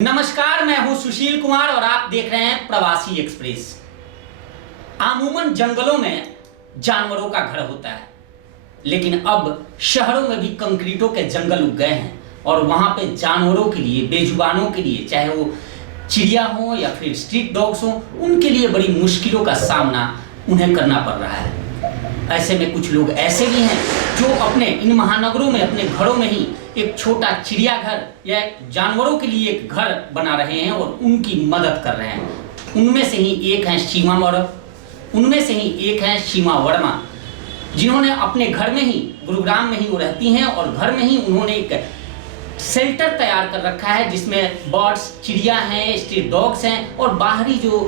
नमस्कार, मैं हूं सुशील कुमार और आप देख रहे हैं प्रवासी एक्सप्रेस। अमूमन जंगलों में जानवरों का घर होता है, लेकिन अब शहरों में भी कंक्रीटों के जंगल उग गए हैं और वहां पे जानवरों के लिए, बेजुबानों के लिए, चाहे वो चिड़िया हो या फिर स्ट्रीट डॉग्स हो, उनके लिए बड़ी मुश्किलों का सामना उन्हें करना पड़ रहा है। ऐसे में कुछ लोग ऐसे भी हैं जो अपने इन महानगरों में अपने घरों में ही एक छोटा चिड़ियाघर या जानवरों के लिए एक घर बना रहे हैं और उनकी मदद कर रहे हैं। उनमें से ही एक हैं सीमा वर्मा, जिन्होंने अपने घर में ही, गुरुग्राम में ही वो रहती हैं और घर में ही उन्होंने एक शेल्टर तैयार कर रखा है जिसमें बर्ड्स, चिड़िया हैं, स्ट्रीट डॉग्स हैं और बाहरी जो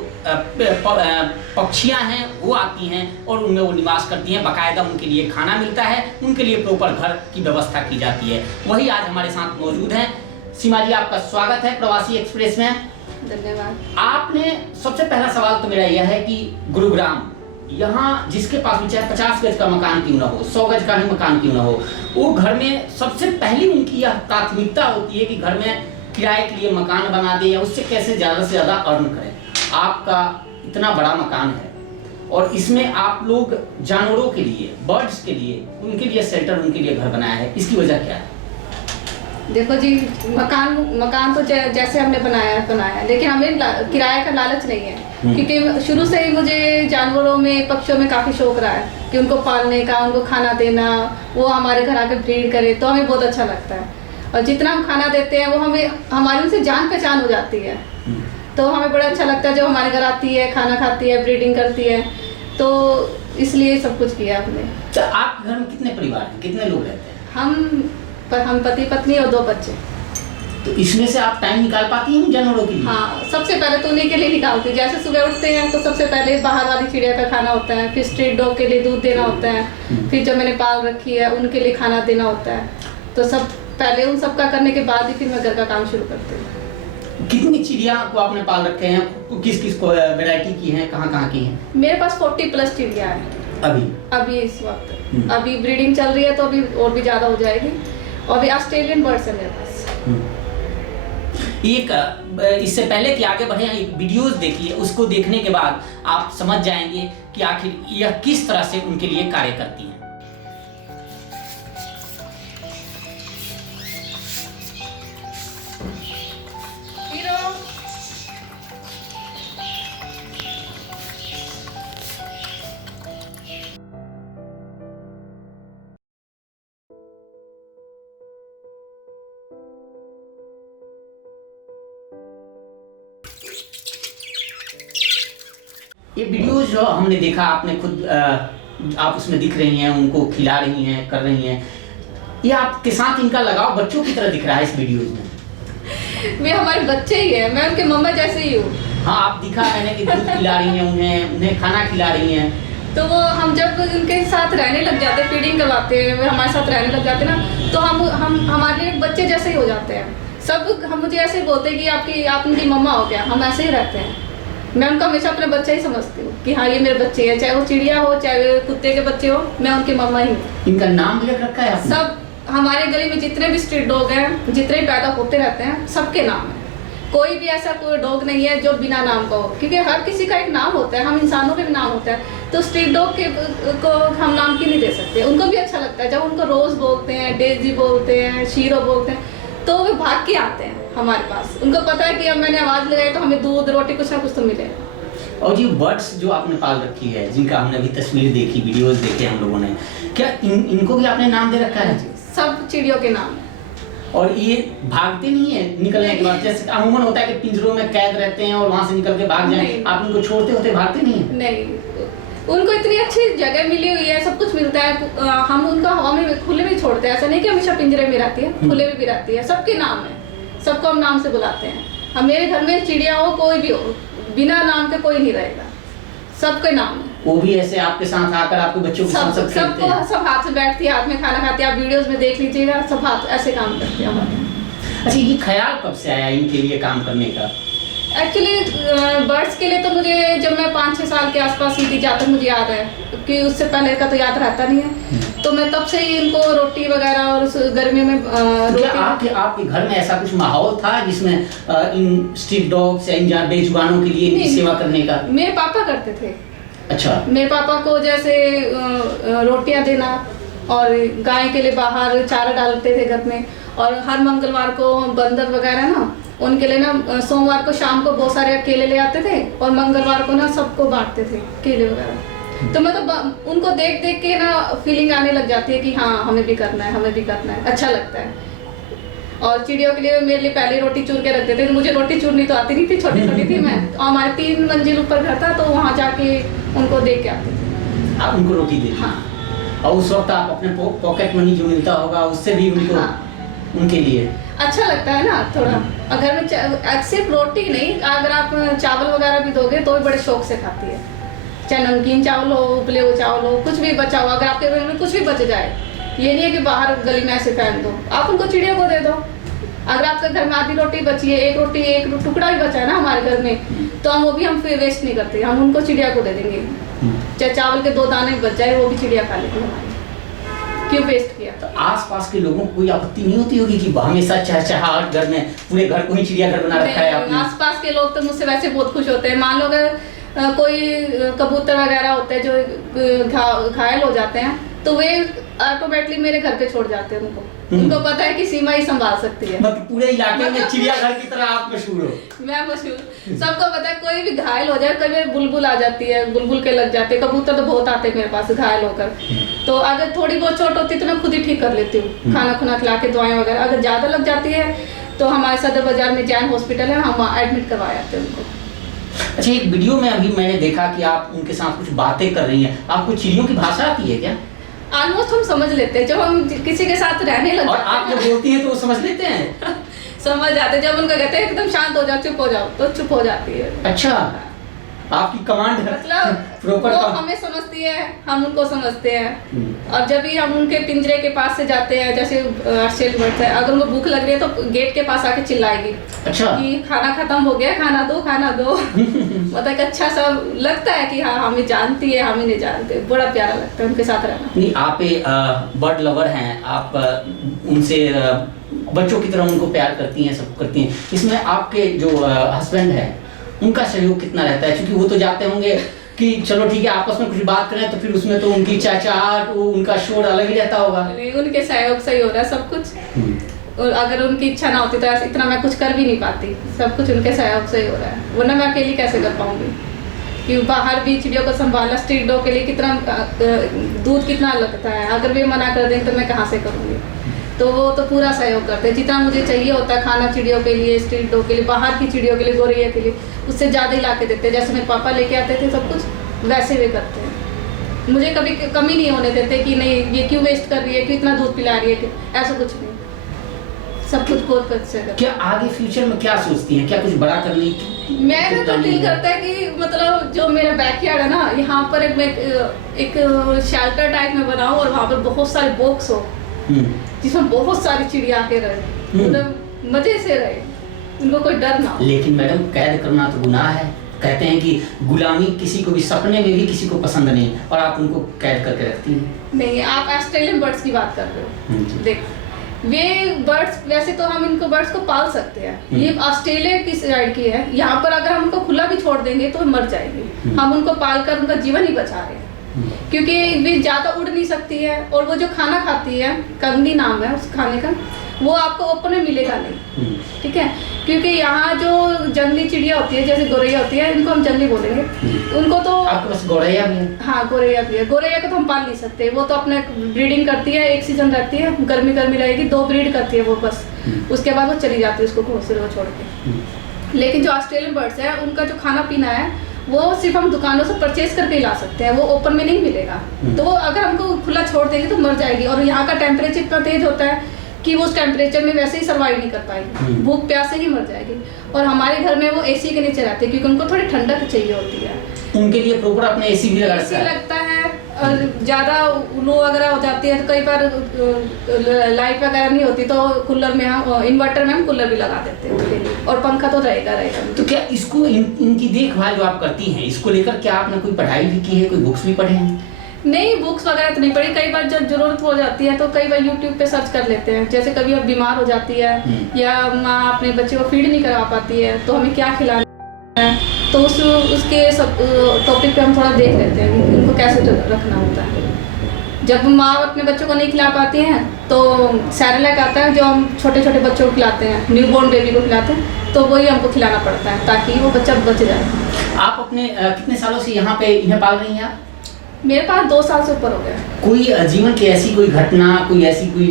पक्षियां हैं वो आती हैं और उनमें वो निवास करती हैं। बाकायदा उनके लिए खाना मिलता है, उनके लिए प्रॉपर घर की व्यवस्था की जाती है। वही आज हमारे साथ मौजूद हैं। सीमा जी, आपका स्वागत है प्रवासी एक्सप्रेस में। धन्यवाद। आपने, सबसे पहला सवाल तो मेरा यह है कि गुरुग्राम, यहाँ जिसके पास भी चाहे 50 गज का मकान क्यों ना हो, 100 गज का ही मकान क्यों ना हो, वो घर में सबसे पहली उनकी यह प्राथमिकता होती है कि घर में किराए के लिए मकान बना दे या उससे कैसे ज़्यादा से ज़्यादा अर्न करें। आपका इतना बड़ा मकान है और इसमें आप लोग जानवरों के लिए, बर्ड्स के लिए, उनके लिए शेल्टर, उनके लिए घर बनाया है, इसकी वजह क्या है? देखो जी, मकान तो जैसे हमने बनाया, लेकिन हमें किराए का लालच नहीं है, क्योंकि शुरू से ही मुझे जानवरों में, पक्षियों में काफ़ी शौक रहा है कि उनको पालने का, उनको खाना देना, वो हमारे घर आके ब्रीड करे तो हमें बहुत अच्छा लगता है। और जितना हम खाना देते हैं वो हमारी उनसे जान पहचान हो जाती है, तो हमें बड़ा अच्छा लगता है जब हमारे घर आती है, खाना खाती है, ब्रीडिंग करती है, तो इसलिए सब कुछ किया हमने। तो आप घर में कितने परिवार हैं, कितने लोग रहते हैं? हम पति पत्नी और 2 बच्चे। तो इसमें से आप टाइम निकाल पाती हैं जानवरों के लिए? हाँ, सबसे पहले तो उन्हीं के लिए निकालती। जैसे सुबह उठते हैं तो सबसे पहले बाहर वाली चिड़िया का खाना होता है, फिर स्ट्रीट डॉग के लिए दूध देना होता है, फिर जो मैंने पाल रखी है उनके लिए खाना देना होता है। तो सब पहले उन सब का करने के बाद ही फिर मैं घर का काम शुरू करती हूँ। कितनी चिड़िया को आपने पाल रखे हैं, किस किस को वैरायटी की हैं, कहाँ की हैं? मेरे पास 40+ चिड़िया है अभी इस वक्त। अभी ब्रीडिंग चल रही है तो अभी और भी ज़्यादा हो जाएगी। और अभी ऑस्ट्रेलियन बर्ड्स है मेरे पास। इससे पहले कि आगे बढ़े, एक वीडियोस देखिए, उसको देखने के बाद आप समझ जाएंगे कि आखिर यह किस तरह से उनके लिए कार्य करती हैं। ये वीडियो जो हमने देखा, आपने खुद आप उसमें दिख रही हैं, उनको खिला रही हैं, कर रही हैं, ये आपके साथ इनका लगाव बच्चों की तरह दिख रहा है इस वीडियो में। वे हमारे बच्चे ही हैं, मैं उनके मम्मा जैसे ही हूँ। हाँ, आप दिखा मैंने कि दूध खिला रही हैं, उन्हें खाना खिला रही हैं। तो वो हम जब उनके साथ रहने लग जाते, फीडिंग करवाते हैं, वे हमारे साथ रहने लग जाते ना, तो हम हमारे लिए बच्चे जैसे ही हो जाते हैं। सब हम मुझे ऐसे ही बोलते हैं कि आप उनकी मम्मा हो गया, हम ऐसे ही रहते हैं। मैं उनका हमेशा अपने बच्चे ही समझती हूँ कि हाँ, ये मेरे बच्चे हैं, चाहे वो चिड़िया हो, चाहे कुत्ते के बच्चे हो, मैं उनकी मम्मा ही हूँ। इनका नाम भी रखा है आपने? सब हमारे गली में जितने भी स्ट्रीट डॉग हैं, जितने भी पैदा होते रहते हैं, सबके नाम है। कोई भी ऐसा कोई डॉग नहीं है जो बिना नाम का हो, क्योंकि हर किसी का एक नाम होता है। हम इंसानों के भी नाम होता है, तो स्ट्रीट डॉग को हम नाम क्यों नहीं दे सकते? उनको भी अच्छा लगता है जब उनको रोज बोलते हैं, डेजी बोलते हैं, शीरो बोलते हैं, तो वे भाग के आते हैं हमारे पास। उनको पता है कि अब मैंने आवाज़ लगाई तो हमें दूध, रोटी, कुछ ना कुछ तो मिलेगा। और जी बर्ड्स जो आपने पाल रखी है, जिनका हमने अभी तस्वीर देखी, वीडियोस देखे हम लोगों ने, क्या इनको भी आपने नाम दे रखा है? सब चिड़ियों के नाम। और ये भागते नहीं है निकलने के बाद? जैसे अमूमन होता है कि पिंजरों में कैद रहते हैं और वहां से निकल के भाग जाएं, आप उनको छोड़ते होते भागते नहीं है? नहीं, उनको इतनी अच्छी जगह मिली हुई है, सब कुछ मिलता है। हम उनको हवा में, खुले में छोड़ते हैं, ऐसा नहीं कि हमेशा पिंजरे में रहती है, खुले में भी रहती है। सबके नाम है, सबको हम नाम से बुलाते हैं। हम मेरे घर में चिड़िया हो, कोई भी हो, बिना नाम के कोई नहीं रहेगा, सबके नाम है। वो भी ऐसे आपके साथ आकर आपके बच्चों के साथ सब खेलते हैं? सब हाथ से बैठती है, हाथ में खाना खाती है। आप वीडियोस में देख लीजिएगा, सब हाथ ऐसे काम करते हैं हमारे। अच्छा, ये ख्याल कब से आया इनके लिए काम करने का? एक्चुअली बर्ड्स के लिए तो मुझे जब मैं 5-6 साल के आसपास ही थी, जहाँ तक मुझे याद है, कि उससे पहले का तो याद रहता नहीं है। तो मैं तब से ही इनको रोटी वगैरह और गर्मी में रोटी। आपके घर में ऐसा कुछ माहौल था जिसमें इन स्ट्रीट डॉग्स या इन बेजुबानों के लिए इनकी सेवा करने का? मेरे पापा करते थे। अच्छा। मेरे पापा को जैसे रोटियां देना और गाय के लिए बाहर चारा डालते थे घर में, और हर मंगलवार को बंदर वगैरह ना उनके लिए ना सोमवार को शाम को बहुत सारे केले ले आते थे और मंगलवार को ना सबको बांटते थे केले वगैरह। तो मैं तो उनको देख देख के ना फीलिंग आने लग जाती है कि हाँ हमें भी करना है, हमें भी करना है, अच्छा लगता है। और चिड़ियों के लिए मेरे लिए पहले रोटी चूर के रखते थे। मुझे रोटी चूरनी तो आती नहीं थी, छोटी छोटी थी मैं, और हमारे 3 मंजिल ऊपर घर था तो वहाँ जाके उनको दे के आती थी। आप उनको रोटी देती? हाँ। और उस वक्त आप अपने पॉकेट मनी जो मिलता होगा उससे भी उनको? हाँ। उनके लिए अच्छा लगता है ना थोड़ा। अगर में सिर्फ रोटी नहीं, अगर आप चावल वगैरह भी दोगे तो भी बड़े शौक से खाती है। चाहे नमकीन चावल हो, उबले हुए चावल हो, कुछ भी बचा हो, अगर आपके घर में कुछ भी बच जाए, ये नहीं है कि बाहर गली में ऐसे फेंक दो, आप उनको चिड़ियों को दे दो। अगर आपके घर में आधी रोटी बची है, एक टुकड़ा भी बचा है ना हमारे घर में, तो हम फिर वेस्ट नहीं करते, हम उनको चिड़िया को दे देंगे। चाहे चावल के 2 दाने बच जाए वो भी चिड़िया खा लेती है। क्यों वेस्ट किया? तो आसपास के लोगों को कोई आपत्ति नहीं होती होगी कि हमेशा चहचहाहट घर में, पूरे घर को ही चिड़ियाघर बना रखा है आपने? आसपास के लोग तो मुझसे वैसे बहुत खुश होते हैं। मान लो अगर कोई कबूतर वगैरह होते हैं जो घायल हो जाते हैं तो वे ऑटोमेटिकली मेरे घर पे छोड़ जाते हैं उनको। उनको पता है कि सीमा ही संभाल सकती है। मतलब पूरे इलाके में चिड़ियाघर की तरह आप मशहूर हो? मैं मशहूर, सबको पता है। कोई भी घायल हो जाए, कभी बुलबुल आ जाती है, बुलबुल के लग जाते हैं, कबूतर तो बहुत आते हैं मेरे पास घायल होकर। तो अगर थोड़ी बहुत चोट होती है तो मैं खुद ही ठीक कर लेती हूँ, खाना खुना खिला के, दवाएं वगैरह। अगर ज्यादा लग जाती है तो हमारे सदर बाजार में जैन हॉस्पिटल है, हम एडमिट करवा जाते हैं उनको। अच्छा, एक वीडियो में अभी मैंने देखा कि आप उनके साथ कुछ बातें कर रही हैं। आपको चिड़ियों की भाषा आती है क्या? ऑलमोस्ट हम समझ लेते हैं, जब हम किसी के साथ रहने लगते हैं। और आप जब बोलती हैं तो वो समझ लेते हैं? समझ जाते हैं। जब उनको कहते हैं एकदम शांत हो जाओ, चुप हो जाओ, तो चुप हो जाती है। अच्छा, आपकी कमांड मतलब प्रॉपर वो हमें समझती है, हम उनको समझते हैं। और जब भी हम उनके पिंजरे के पास से जाते हैं, जैसे ऑस्ट्रेलियन बर्ड्स है, अगर उनको भूख लग रही है तो गेट के पास आके चिल्लाएगी। अच्छा। कि खाना खत्म हो गया, खाना दो, खाना दो। मतलब अच्छा सा लगता है कि हाँ हमें जानती है, हम ही नहीं जानते। बड़ा प्यारा लगता है उनके साथ रहना। नहीं, आप बर्ड लवर हैं, आप उनसे बच्चों की तरह उनको प्यार करती हैं, सब करती हैं। इसमें आपके जो हस्बैंड है उनका सहयोग कितना रहता है? क्योंकि वो तो जाते होंगे कि चलो ठीक है आपस में कुछ बात करें, तो फिर उसमें तो उनकी चहचहाहट, वो उनका शोर अलग ही रहता होगा। नहीं, उनके सहयोग से ही हो रहा है सब कुछ। और अगर उनकी इच्छा ना होती तो ऐसे इतना मैं कुछ कर भी नहीं पाती। सब कुछ उनके सहयोग से ही हो रहा है, वरना मैं अकेली कैसे कर पाऊंगी? कि बाहर भी चिड़ियों को संभालना, स्ट्रीट डॉग के लिए कितना दूध कितना लगता है, अगर वे मना कर दें तो मैं कहाँ से करूँगी? तो वो तो पूरा सहयोग करते हैं। जितना मुझे चाहिए होता है खाना चिड़ियों के लिए, स्ट्रीट डॉग के लिए, बाहर की चिड़ियों के लिए, गोरैया के लिए, उससे ज़्यादा ही ला के देते हैं। जैसे मेरे पापा लेके आते थे सब कुछ, वैसे वे करते हैं। मुझे कभी कमी नहीं होने देते कि नहीं ये क्यों वेस्ट कर रही है, क्यों इतना दूध पिला रही है, ऐसा कुछ नहीं। सब कुछ बहुत अच्छे करते हैं। क्या आगे फ्यूचर में क्या सोचती हैं? क्या कुछ बड़ा करने की? मेरा तो दिल करता है कि मतलब जो मेरा बैकयार्ड है ना, यहाँ पर एक शेल्टर टाइप में बनाऊं और वहाँ पर बहुत सारे बॉक्स हो जिसमें बहुत सारी चिड़िया आके रहे, मतलब मजे से रहे, उनको कोई डर ना हो। लेकिन मैडम, कैद करना तो गुनाह है। कहते हैं कि गुलामी किसी को भी सपने में भी किसी को पसंद नहीं, और आप उनको कैद करके रखती हैं। नहीं, आप ऑस्ट्रेलियन बर्ड्स की बात कर रहे हो। देख, वे बर्ड्स वैसे तो हम इनको बर्ड्स को पाल सकते हैं। ये ऑस्ट्रेलिया की साइड की है, यहाँ पर अगर हम उनको खुला भी छोड़ देंगे तो मर जाएगी। हम उनको पाल कर उनका जीवन ही बचा रहे हैं, क्योंकि वे ज़्यादा उड़ नहीं सकती है। और वो जो खाना खाती है, कंगनी नाम है उस खाने का, वो आपको ओपन में मिलेगा नहीं, ठीक है? क्योंकि यहाँ जो जंगली चिड़िया होती है, जैसे गोरैया होती है, इनको हम जंगली बोलेंगे, उनको तो आपके पास गौरैया भी है? हाँ, गोरैया भी है। गोरैया को तो हम पाल नहीं सकते, वो तो अपने ब्रीडिंग करती है, एक सीजन रहती है, गर्मी रहेगी, 2 ब्रीड करती है वो बस, उसके बाद वो चली जाती है उसको घोंसले को छोड़ के। लेकिन जो ऑस्ट्रेलियन बर्ड्स है, उनका जो खाना पीना है वो सिर्फ हम दुकानों से परचेज करके ला सकते हैं, वो ओपन में नहीं मिलेगा। तो वो अगर हमको खुला छोड़ देंगे तो मर जाएगी। और यहाँ का टेम्परेचर इतना तेज होता है कि वो उस टेम्परेचर में वैसे ही सर्वाइव नहीं कर पाएगी, भूख प्यास से ही मर जाएगी। और हमारे घर में वो एसी के नीचे रहते हैं, क्योंकि उनको थोड़ी ठंडक चाहिए होती है। उनके लिए प्रॉपर अपने एसी भी लगा एसी लगता है, और ज़्यादा लो वगैरह हो जाती है तो कई बार लाइट वगैरह नहीं होती तो कूलर में हम, इन्वर्टर में हम कूलर भी लगा देते हैं उनके लिए, और पंखा तो रहेगा। तो क्या इसको इनकी देखभाल जो आप करती हैं, इसको लेकर क्या आपने कोई पढ़ाई भी की है, कोई बुक्स भी पढ़े हैं? नहीं, बुक्स वगैरह तो नहीं पढ़ी। कई बार जब जरूरत हो जाती है तो कई बार यूट्यूब पे सर्च कर लेते हैं। जैसे कभी अब बीमार हो जाती है या माँ अपने बच्चे को फीड नहीं करा पाती है तो हमें क्या खिलाना है, तो उसके सब टॉपिक पे हम थोड़ा देख लेते हैं कि उनको कैसे रखना होता है। जब माँ अपने बच्चों को नहीं खिला पाती हैं तो सैरेलैक आता है जो हम छोटे छोटे बच्चों को खिलाते हैं, न्यूबॉर्न बेबी को खिलाते हैं, तो वही हमको खिलाना पड़ता है ताकि वो बच्चा बच जाए। आप अपने कितने सालों से यहाँ पे इन्हें पाल रही हैं आप? मेरे पास 2 साल से ऊपर हो गया। कोई जीवन की ऐसी कोई घटना, कोई ऐसी कोई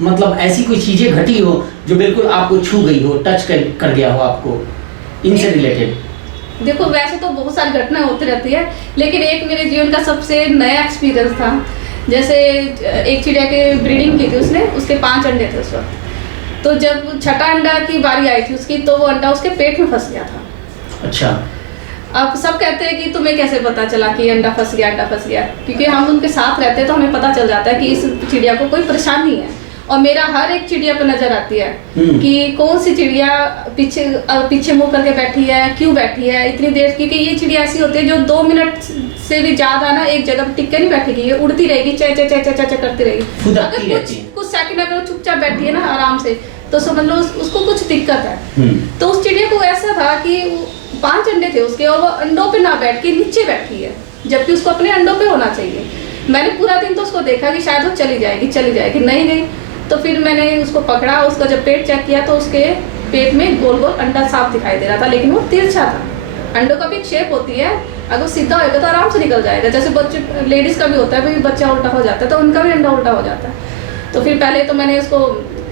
मतलब ऐसी कोई चीजें घटी हो जो बिल्कुल आपको छू गई हो, टच कर गया हो आपको इनसे रिलेटेड? देखो, वैसे तो बहुत सारी घटनाएं होती रहती है, लेकिन एक मेरे जीवन का सबसे नया एक्सपीरियंस था। जैसे एक चिड़िया के ब्रीडिंग की थी उसने, उसके 5 अंडे थे उस वक्त। तो जब छठा अंडा की बारी आई थी उसकी, तो वो अंडा उसके पेट में फंस गया था। अच्छा। अब सब कहते हैं कि तुम्हें कैसे पता चला कि अंडा फंस गया, क्योंकि हम उनके साथ रहते हैं तो हमें पता चल जाता है कि इस चिड़िया को कोई परेशानी है। और मेरा हर एक चिड़िया पे नजर आती है कि कौन सी चिड़िया पीछे मुंह करके बैठी है, क्यों बैठी है इतनी देर, क्योंकि ये चिड़िया ऐसी होती है जो 2 मिनट से भी ज्यादा ना एक जगह टिक के नहीं बैठेगी, ये उड़ती रहेगी, चे चे चे चे चे करती रहेगी। अगर कुछ सेकंड अगर वो चुपचाप बैठी है ना आराम से, तो समझ लो उसको कुछ दिक्कत है। तो उस चिड़िया को ऐसा था कि 5 अंडे थे उसके और वो अंडों पे ना बैठ के नीचे बैठी है, जबकि उसको अपने अंडों पे होना चाहिए। मैंने पूरा दिन तो उसको देखा कि शायद वो चली जाएगी, नहीं गई। तो फिर मैंने उसको पकड़ा, उसका जब पेट चेक किया तो उसके पेट में गोल गोल अंडा साफ दिखाई दे रहा था, लेकिन वो तिरछा था। अंडों का भी एक शेप होती है, अगर वो सीधा होगा तो आराम से निकल जाएगा। जैसे बच्चे, लेडीज का भी होता है, भाई बच्चा उल्टा हो जाता है तो उनका भी अंडा उल्टा हो जाता है। तो फिर पहले तो मैंने उसको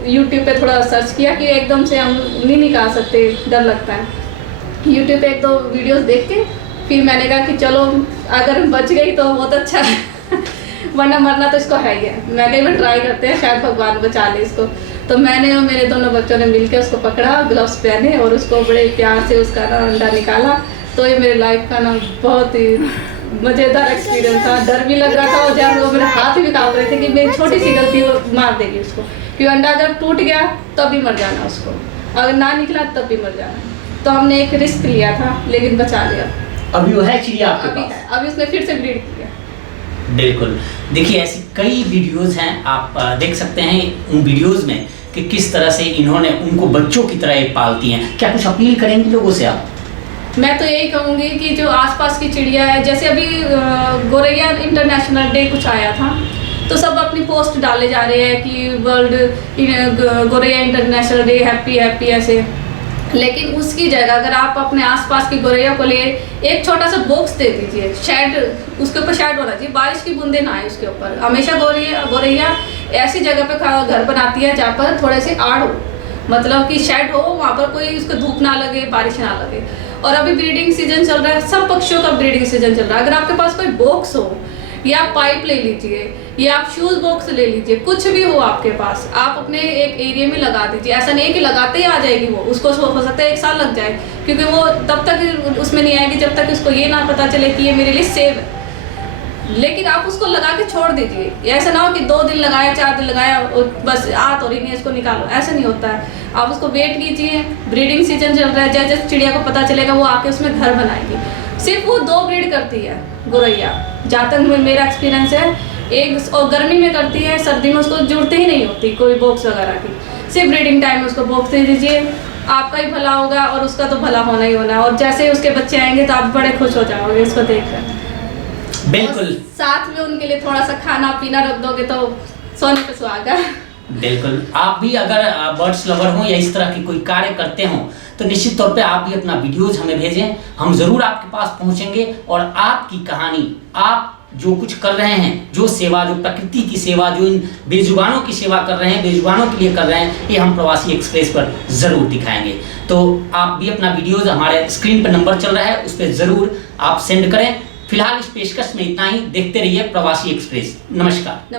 यूट्यूब पे थोड़ा सर्च किया कि एकदम से हम नहीं निकाल सकते, डर लगता है। यूट्यूब पे 1-2 वीडियोस देख के फिर मैंने कहा कि चलो अगर बच गई तो बहुत अच्छा है वरना मरना तो इसको है ही है। मैं कई बार ट्राई करते हैं, शायद भगवान बचा ले इसको। तो मैंने और मेरे दोनों बच्चों ने मिलकर उसको पकड़ा, ग्लव्स पहने और उसको बड़े प्यार से उसका ना अंडा निकाला। तो ये मेरे लाइफ का ना बहुत ही मज़ेदार एक्सपीरियंस था। डर भी लग रहा था और जब वो मेरे हाथ भी कांप रहे थे कि मेरी छोटी सी गलती वो मार देगी उसको, क्योंकि अंडा अगर टूट गया तब भी मर जाना उसको, अगर ना निकला तब भी मर जाना। तो हमने एक रिस्क लिया था लेकिन बचा लिया। अभी वो है चिड़िया आपके पास? अभी उसने फिर से ब्रीड किया। बिल्कुल, देखिए ऐसी कई वीडियोस हैं, आप देख सकते हैं उन वीडियोस में कि किस तरह से इन्होंने उनको बच्चों की तरह ये पालती हैं। क्या कुछ अपील करेंगे लोगों से आप? मैं तो यही कहूँगी कि जो आसपास की चिड़िया है, जैसे अभी गोरैया इंटरनेशनल डे कुछ आया था तो सब अपनी पोस्ट डाले जा रहे हैं कि वर्ल्ड गोरैया इंटरनेशनल डे, हैप्पी ऐसे। लेकिन उसकी जगह अगर आप अपने आसपास की गोरैया को लिए एक छोटा सा बॉक्स दे दीजिए, शेड, उसके ऊपर शेड होना चाहिए, बारिश की बूंदे ना आए उसके ऊपर। हमेशा गोरैया ऐसी जगह पे घर बनाती है जहाँ पर थोड़े से आड़ हो, मतलब कि शेड हो, वहाँ पर कोई उसको धूप ना लगे, बारिश ना लगे। और अभी ब्रीडिंग सीजन चल रहा है, सब पक्षियों का ब्रीडिंग सीजन चल रहा है। अगर आपके पास कोई बॉक्स हो या आप पाइप ले लीजिए या आप शूज बॉक्स ले लीजिए, कुछ भी हो आपके पास, आप अपने एक एरिया में लगा दीजिए। ऐसा नहीं है कि लगाते ही आ जाएगी वो, उसको हो सकता है 1 साल लग जाए, क्योंकि वो तब तक उसमें नहीं आएगी जब तक उसको ये ना पता चले कि ये मेरे लिए सेफ है। लेकिन आप उसको लगा के छोड़ दीजिए। ऐसा ना हो कि 2 दिन लगाया, 4 दिन लगाया और बस आ तो रही नहीं, इसको निकालो, ऐसा नहीं होता है। आप उसको वेट कीजिए, ब्रीडिंग सीजन चल रहा है, जैसे जैसे चिड़िया को पता चलेगा वो आके उसमें घर बनाएगी। सिर्फ वो 2 ब्रीड करती है गोरैया, जहाँ तक मेरा एक्सपीरियंस है। एक और गर्मी में करती है, सर्दी में उसको जरूरत ही नहीं होती कोई बॉक्स वगैरह की। सिर्फ ब्रीडिंग टाइम में उसको बॉक्स दे दीजिए, आपका ही भला होगा और उसका तो भला होना ही होना। और जैसे ही उसके बच्चे आएंगे तो आप बड़े खुश हो जाओगे इसको देखकर। बिल्कुल, साथ में उनके लिए थोड़ा सा खाना पीना रख दोगे तो सोने पे सुहागा। बिल्कुल, आप भी अगर बर्ड्स लवर हो या इस तरह की कोई कार्य करते हो तो निश्चित तौर पे आप भी अपना वीडियोज हमें भेजें, हम जरूर आपके पास पहुंचेंगे और आपकी कहानी, आप जो कुछ कर रहे हैं, जो सेवा, जो प्रकृति की सेवा, जो इन बेजुबानों की सेवा कर रहे हैं, बेजुबानों के लिए कर रहे हैं, ये हम प्रवासी एक्सप्रेस पर जरूर दिखाएंगे। तो आप भी अपना वीडियोज, हमारे स्क्रीन पर नंबर चल रहा है उस पर जरूर आप सेंड करें। फिलहाल इस पेशकश में इतना ही। देखते रहिए प्रवासी एक्सप्रेस। नमस्कार।